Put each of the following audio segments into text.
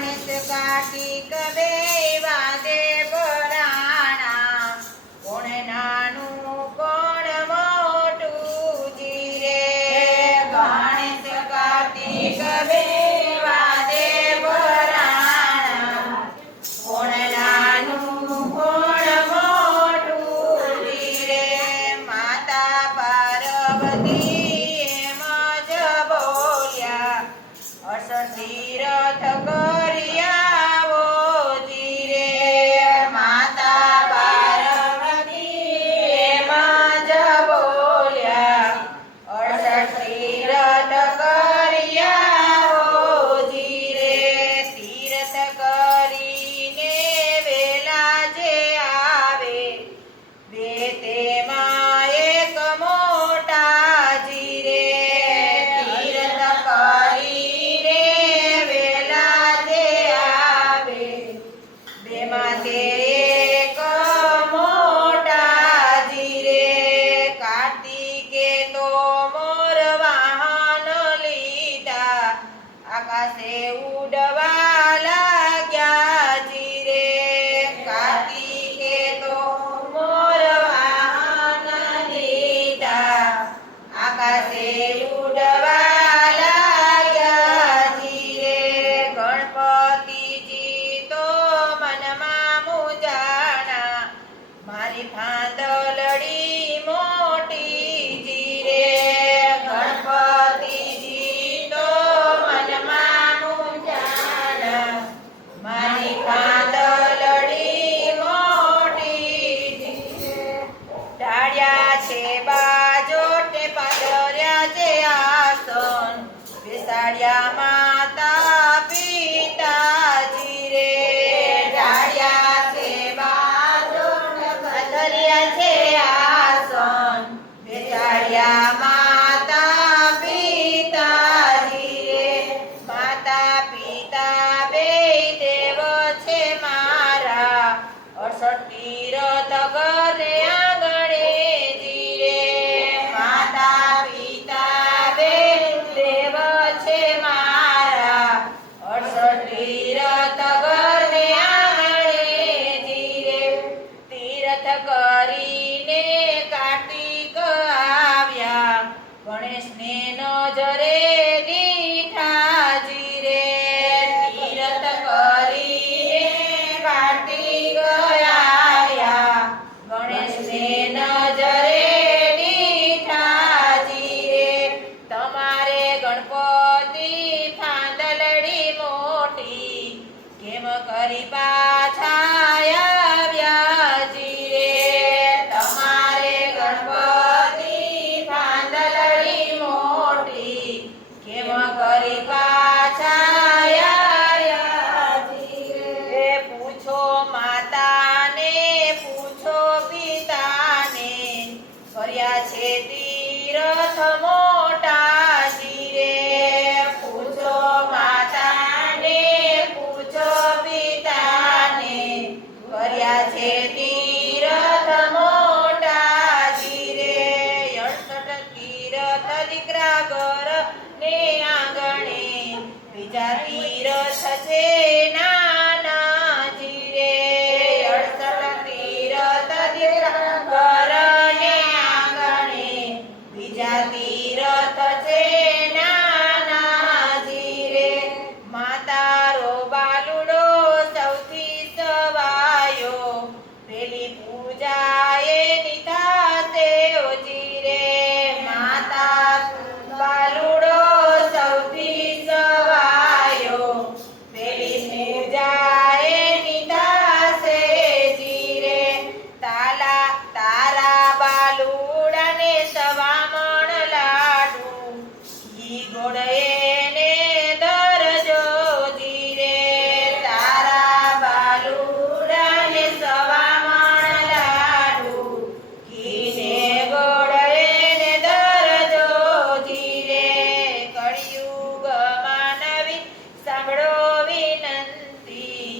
ગણેશ કાર્તિક બે વાદે પરાણા, કોણ નાનું કોણ મોટું જી રે. ગણેશ કાર્તિક બે વાદે પરાણા, કોણ નાનું કોણ મોટું જી રે. માતા પાર્વતી એમ જ બોલ્યા, તીરથ કરી આવો જી રે. માતા પાર્વતી એમ જ બોલ્યા, તીરથ કરી આવો જી રે. તીરથ કરીને વેલા જે આવે, બે તેમાં એક મોટા જી રે. તીરથ કરીને વેલા જે આવે, બેમાં તે એક મોટા જી રે. કાર્તિકે તો મોર વાહન લીધા, આકાશે ઉડવા લાગ્યા જી રે. કાર્તિકે તો મોર વાહન લીધા, આકાશે ઉડવા લાગ્યા જી રે. ગણપતિજી તો મનમાં મૂંઝાણા, મારી ફાંદલડી મોટી જી રે. ગણપતિજી તો મનમાં મૂંઝાણા, મારી ફાંદલડી મોટી જી રે. ઢાળ્યા છે બાજોટે પાથર્યા છે આસન, બેસાડ્યા માતા પિતાજી રે. ઢાળ્યા છે બાજોટે પાથર્યા છે આસન, બેસાડ્યા માતા પિતાજી રે. માતા પિતા બે દેવ છે મારા, 68 તીરથ કરે આંગણે જી રે. માતા પિતા બે દેવ છે મારા, 68 તીરથ કરે આંગણે જી રે. તીરથ કરીને કાર્તિક આવ્યા, ગણેશને નજરે દીઠા જી રે. તીરથ કરીને કાર્તિક આવ્યા, ગણેશને નજરે દીઠા જી રે. તમારે ગણપતિ ફાંદલડી મોટી, કેમ કરી પાછા આવ્યા જી રે. તમારે ગણપતિ ફાંદલડી મોટી, કેમ કરી પાછા આવ્યા જી રે. પૂછો માતાને પૂછો પિતાને, કર્યા છે તીરથ મોટા જી રે. પૂછો માતાને પૂછો પિતાને, કર્યા છે તીરથ મોટા જી રે. 68 તીરથ દીકરા ઘર ને આંગણે, બીજા તીરથ છે નાના જી રે. 68 તીરથ દીકરા ઘર ને આંગણે, બીજા તીરથ છે નાના જી રે. માતારો બાલુડો સૌથી સવાયો, પેલી પૂજા એની થાશે ઓ જી રે. માતા બાલુડો સૌથી સવાયો, પેલી પૂજા એની થાશે જી રે. તારા બાલુડાને સવામણ લાડુ, ઘી ગોળ એને દરજો જી રે. તારા બાલુડાને સવામણ લાડુ, ઘી ને ગોળ એને દરજો જી રે. કળિયુગમાં નવી સાંભળો વિનંતી,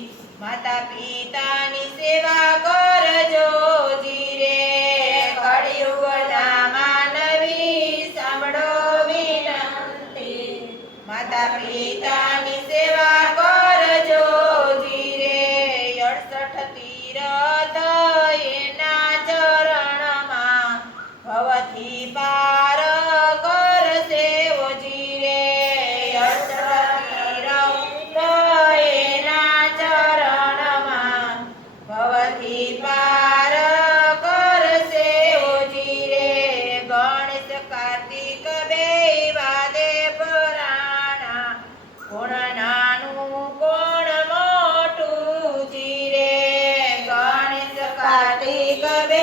માતા પિતાની સેવા કરજો જી રે. કળિયુગના માનવી સાંભળો વિનંતી, માતા પિતાની સેવા કરજો એક